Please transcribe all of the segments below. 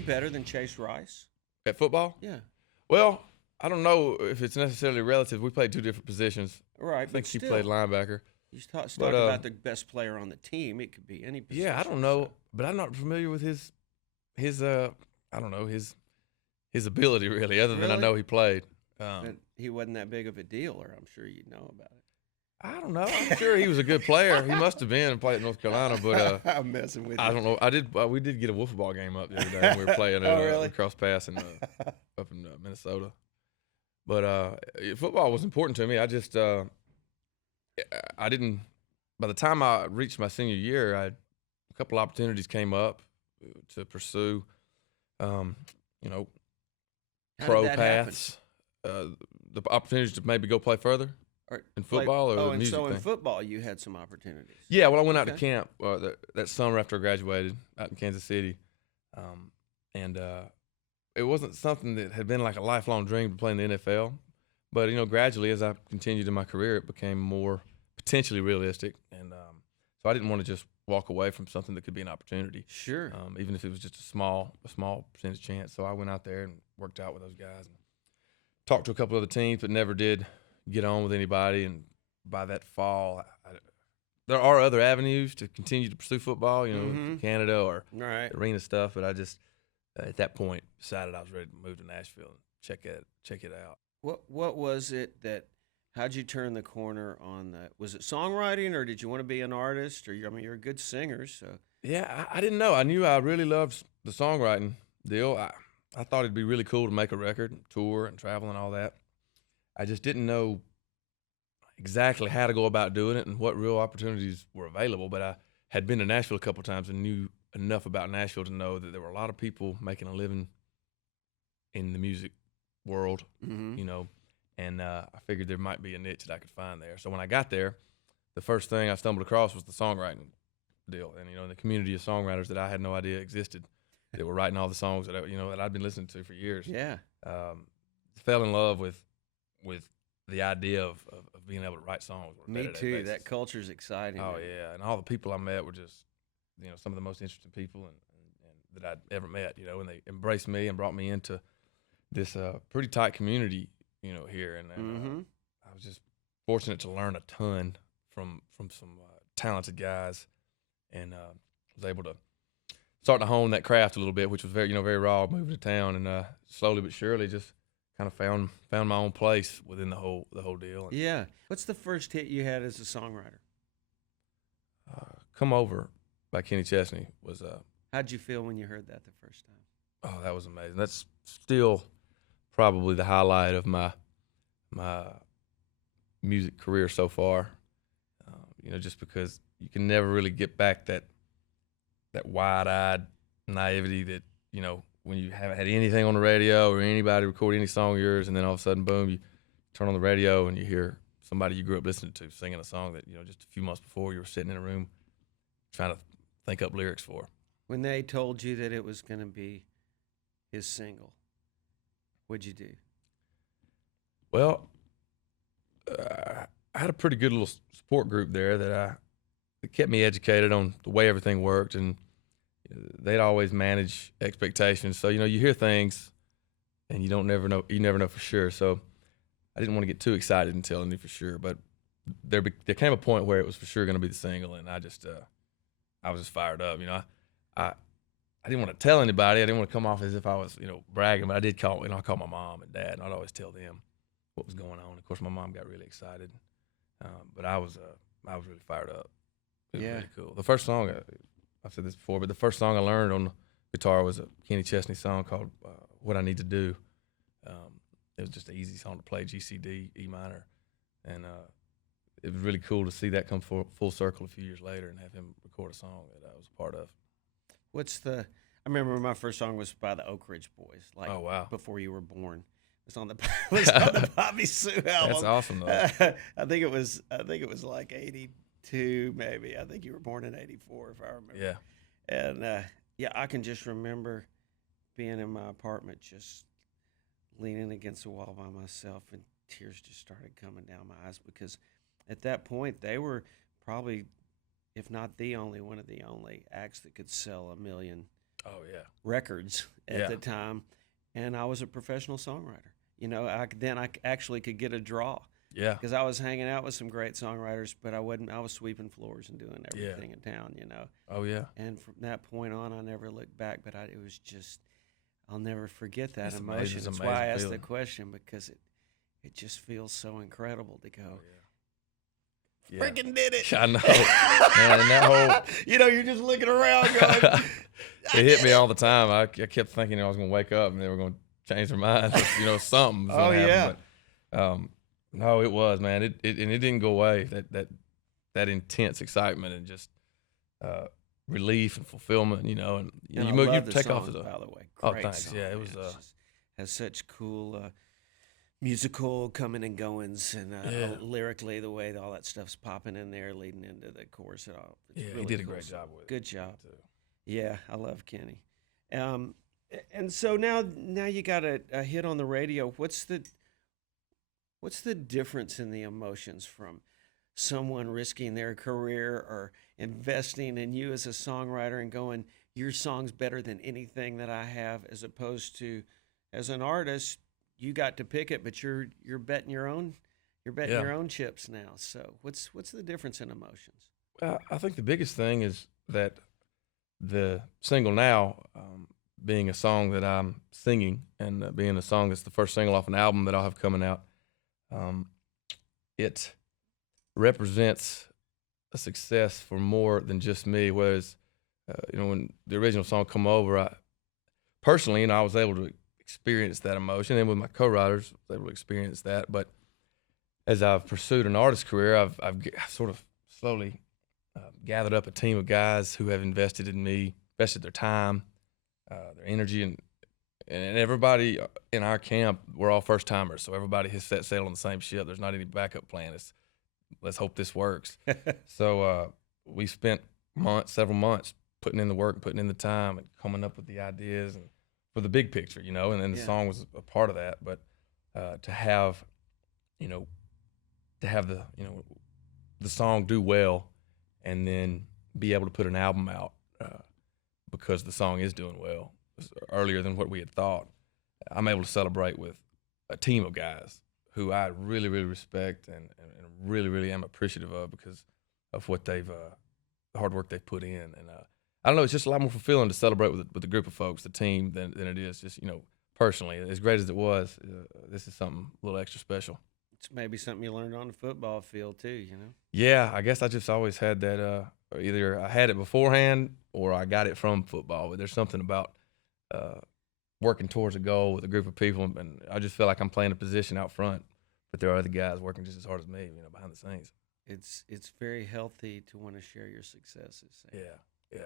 you better than Chase Rice? At football? Yeah. Well, I don't know if it's necessarily relative. We played two different positions. Right, I think but he still, played linebacker. you talk But about the best player on the team. It could be any position. yeah, I don't know, but I'm not familiar with his I don't know his ability really, other than I Really? know he played. But he wasn't that big of a deal, or I'm sure you know about it. I don't know. I'm sure he was a good player. He must have been and played at North Carolina, but I'm messing with you. I don't know. We did get a wiffle ball game up the other day when we were playing at really? Cross Pass up in Minnesota. But football was important to me. I just I didn't. By the time I reached my senior year, a couple opportunities came up to pursue, you know, How pro did that happen? paths. The opportunities to maybe go play further in football or the and music so in thing. football you had some opportunities. Yeah, well, I went out to Okay. camp that summer after I graduated out in Kansas City, and it wasn't something that had been like a lifelong dream to play in the NFL. But gradually as I continued in my career, it became more potentially realistic, and so I didn't want to just walk away from something that could be an opportunity, Sure. even if it was just a small percentage chance. So I went out there and worked out with those guys and talked to a couple other teams, but never did get on with anybody. And by that fall, there are other avenues to continue to pursue football, Canada or Right. arena stuff. But I just at that point decided I was ready to move to Nashville and check it out. What was it that? How'd you turn the corner on that? Was it songwriting, or did you want to be an artist? Or you're a good singer, so. Yeah, I didn't know. I knew I really loved the songwriting deal. I thought it'd be really cool to make a record, and tour, and travel, and all that. I just didn't know exactly how to go about doing it and what real opportunities were available. But I had been to Nashville a couple of times and knew enough about Nashville to know that there were a lot of people making a living in the music world, Mm-hmm. And I figured there might be a niche that I could find there. So when I got there, the first thing I stumbled across was the songwriting deal, and the community of songwriters that I had no idea existed that were writing all the songs that that I'd been listening to for years. Yeah. Fell in love with the idea of being able to write songs. On a Me day-to-day too. basis. That culture's exciting. Oh man. yeah, and all the people I met were just some of the most interesting people and that I'd ever met. And they embraced me and brought me into this pretty tight community. Here, and I was just fortunate to learn a ton from some talented guys, and was able to start to hone that craft a little bit, which was very raw. Moving to town, and slowly but surely, just kind of found my own place within the whole deal. And, Yeah. What's the first hit you had as a songwriter? "Come Over" by Kenny Chesney was How'd you feel when you heard that the first time? oh, that was amazing. That's still probably the highlight of my music career so far. Just because you can never really get back that wide-eyed naivety that when you haven't had anything on the radio or anybody record any song of yours, and then all of a sudden, boom, you turn on the radio and you hear somebody you grew up listening to singing a song that just a few months before you were sitting in a room trying to think up lyrics for. When they told you that it was going to be his single, what'd you do? Well, I had a pretty good little support group there that kept me educated on the way everything worked, and they'd always manage expectations. So you hear things, and you never know for sure. So I didn't want to get too excited until I knew for sure. But there came a point where it was for sure going to be the single, and I was just fired up. I didn't want to tell anybody. I didn't want to come off as if I was bragging, but I did call. I called my mom and dad, and I'd always tell them what was going on. Of course, my mom got really excited, but I was really fired up. It was really cool. The first song, I've said this before, but the first song I learned on the guitar was a Kenny Chesney song called "What I Need to Do." It was just an easy song to play, G, C, D, E minor, and it was really cool to see that come full circle a few years later and have him record a song that I was a part of. I remember my first song was by the Oak Ridge Boys. Like, Oh, wow. Before you were born. It was on the Bobby Sue album. That's awesome, though. I think it was like 82, maybe. I think you were born in 84, if I remember. Yeah. And I can just remember being in my apartment, just leaning against the wall by myself, and tears just started coming down my eyes, because at that point they were probably, if not the only, one of the only acts that could sell 1 million Oh yeah. records at Yeah. the time, and I was a professional songwriter. I actually could get a draw Yeah. because I was hanging out with some great songwriters, but I wasn't. I was sweeping floors and doing Yeah. everything in town. Oh yeah. And from that point on, I never looked back. But it was just, I'll never forget that It's amazing. emotion. It's That's an why I amazing asked the feeling. question, because it just feels so incredible to go. Oh yeah. Freaking did it! I know, man. And that whole You're just looking around going, it hit me all the time. I kept thinking I was going to wake up and they were going to change their minds. Something was Oh, going to yeah. happen. But no, it was, man. And it didn't go away. That intense excitement and just relief and fulfillment. And And you I move, you love the take off songs, the. by the way. Oh, Great thanks. song, Yeah, it man. was. It's just has such cool musical coming and goings, and Yeah. lyrically, the way all that stuff's popping in there, leading into the chorus. It's Yeah, really he did a cool great song. job with it. Good job. Too. Yeah, I love Kenny. And so now you got a hit on the radio. What's the difference in the emotions from someone risking their career or investing in you as a songwriter and going, your song's better than anything that I have, as opposed to, as an artist, you got to pick it, but you're betting your own Yeah. your own chips now. So what's the difference in emotions? Well, I think the biggest thing is that the single now, being a song that I'm singing and being a song that's the first single off an album that I'll have coming out, it represents a success for more than just me. Whereas, when the original song come over, I personally, I was able to experience that emotion, and with my co-writers, I was able to experience that. But as I've pursued an artist career, I've sort of slowly gathered up a team of guys who have invested in me, invested their time, their energy, and everybody in our camp, we're all first timers, so everybody has set sail on the same ship. There's not any backup plan. It's let's hope this works. So we spent several months putting in the work, putting in the time, and coming up with the ideas and for the big picture, and then the Yeah. song was a part of that. But to have, the song do well, and then be able to put an album out because the song is doing well earlier than what we had thought. I'm able to celebrate with a team of guys who I really, really respect and really, really am appreciative of because of what the hard work they've put in. And I don't know, it's just a lot more fulfilling to celebrate with a group of folks, the team, than it is just, personally. As great as it was, this is something a little extra special. It's maybe something you learned on the football field too, Yeah, I guess I just always had that. Either I had it beforehand or I got it from football. But there's something about working towards a goal with a group of people, and I just feel like I'm playing a position out front, but there are other guys working just as hard as me, behind the scenes. It's very healthy to want to share your successes. Yeah,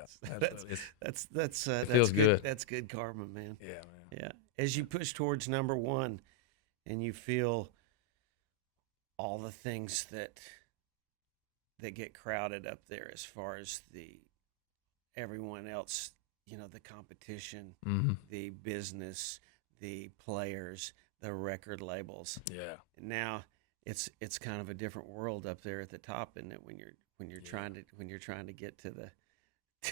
That's that's feels good. That's good karma, man. Yeah, man. Yeah. As you push towards number one, and you feel all the things that get crowded up there, as far as everyone else, the competition, Mm-hmm. the business, the players, the record labels. Yeah, Now it's kind of a different world up there at the top, isn't it? When you're trying to get to the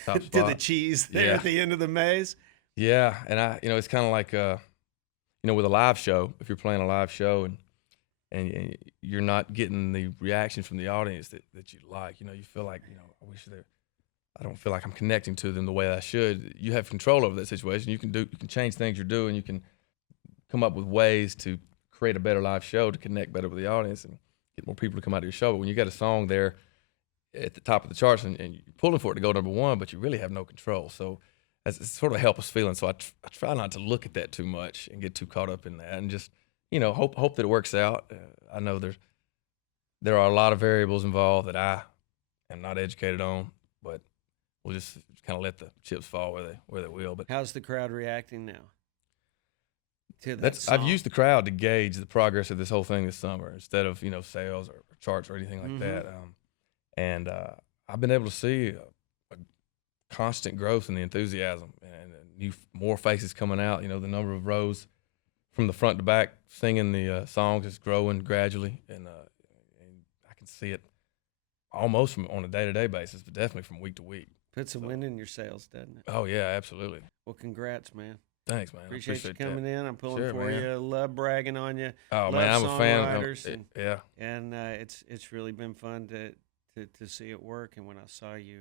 top to the spot. cheese there Yeah. at the end of the maze. Yeah, and it's kind of like with a live show. If you're playing a live show and you're not getting the reaction from the audience that you like, you feel like I don't feel like I'm connecting to them the way I should. You have control over that situation. You can change things you're doing. You can come up with ways to create a better live show to connect better with the audience and get more people to come out to your show. But when you got a song there at the top of the charts and you're pulling for it to go number one, but you really have no control. So it's sort of a helpless feeling. So I try not to look at that too much and get too caught up in that, and just hope that it works out. I know there are a lot of variables involved that I am not educated on, but we'll just kind of let the chips fall where they will. But How's the crowd reacting now to that I've song? used the crowd to gauge the progress of this whole thing this summer instead of sales or charts or anything like that. And I've been able to see a constant growth in the enthusiasm and more faces coming out. The number of rows from the front to back singing the songs is growing gradually, and I can see it almost on a day-to-day basis, but definitely from week to week. Puts some wind in your sails, doesn't it? Oh yeah, absolutely. Well, congrats, man. Thanks, man. Appreciate you that. coming in. I'm pulling Sure, for man. you. Love bragging on you. Oh Love man, I'm a fan. songwriters, Yeah. and it's really been fun to see it work. And when I saw you,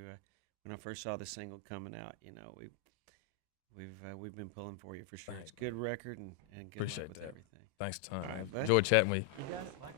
when I first saw the single coming out, you know, we've been pulling for you for sure. Thanks, It's a good record and good Appreciate luck with that. everything. Thanks a ton. All right, man. bud. Enjoyed chatting with you. You guys likewise.